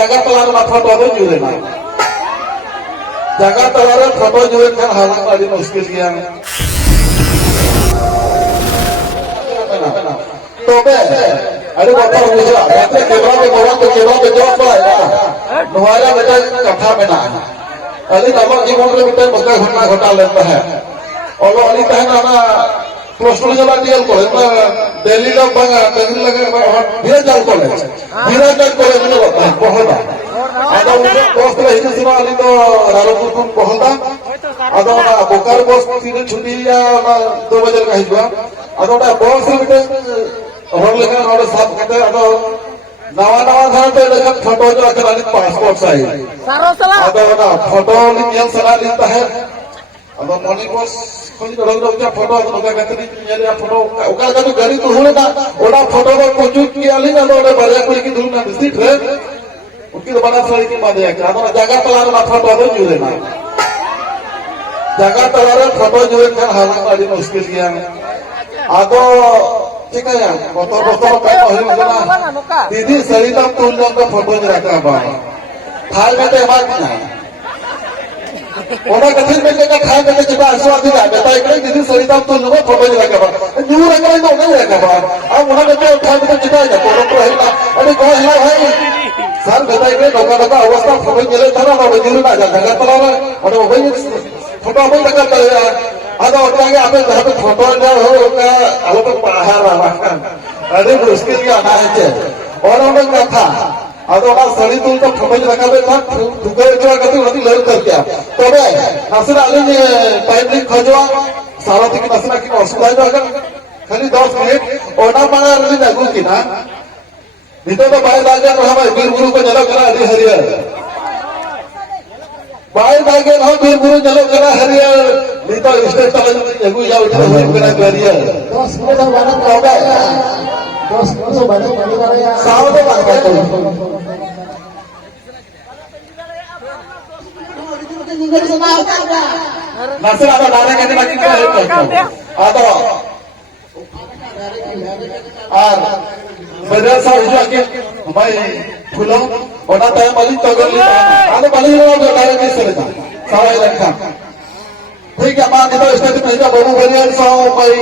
jaga telar foto itu juga nah. Jaga telar foto juga kan hal yang tadi muskil yang. Tobe, ada motor juga. Berarti kebra ke bawah ke kebra ke jauh lah. Nuhaya betul kata benar. Tadi nama gimana betul betul घटा लेता है. Allah ini tahan ana Plus jalan dia college, Delhi का बंगा, दिल्ली लगा विराजल college में होता है बहुत ada untuk bos tu ini semua ini tu Rarapur pun बहुत ada orang Bokar bos tidak cuti ya 2 बजे का हिजवा ada orang bos itu orang lekan orang साथ करते ada nawa था तो लेकिन फोटो जो अगर आलित passport size ada orang photo yang salah लिखता है ada मॉर्निंग बॉस कोई रोज का फोटो होगा कहते नहीं मेरे फोटो ओका का तो गाड़ी तो होले ना ओड़ा फोटो को कुछ किया ली ना ओड़ा बड़े कोई की धूम ना दिस रे उनकी तो बड़ा सारी की बात है क्या तो जगह तलार ना फोटो तो जुड़े ना जगह तलार फोटो जुड़े kan hal tadi muskil yang atau ठीक है यार फोटो का हो ना दीदी सरिता तुम लोग का फोटो रखा बा फाइल में तो बात नहीं orang kecil mereka kan mereka coba asal tidak betul itu jadi cerita tu nama foto juga apa jujur aja itu enggak apa orang kecil kan mereka coba aja foto tu hilang ada kau hilang hai sar betul itu doka awasnya foto jalan tanah apa jujur aja jangan terlalu ada apa foto apa dekat ada orang yang apa foto dia kalau tu pahar lah kan ada muskilnya aja orang kata ada orang sari tu tak foto jaga betul juga jaga tu nanti lalu kerja तबे नसरा आले time लिख खजवा सारा थी नसरा की असुविधा जो अगर खाली 10 मिनट ओना पाना रली लागू की ना नितो तो बाय लागे तो हम वीर गुरु को जलो करा हरि हरियर बाय लागे हम वीर गुरु जलो करा हरियर नितो स्टेज चले लागू या उठे हुए करा हरियर 10 मिनट वाला होगा 10 मिनट वाला करा साव तो बात कर नसर ada darah kan lagi ada berasa juga ke mai pulang orang tanya balik togal ada balik orang darah ni selesai sawai lekang ठीक है मान लो स्टेज पे जा बाबू बनियान साव mai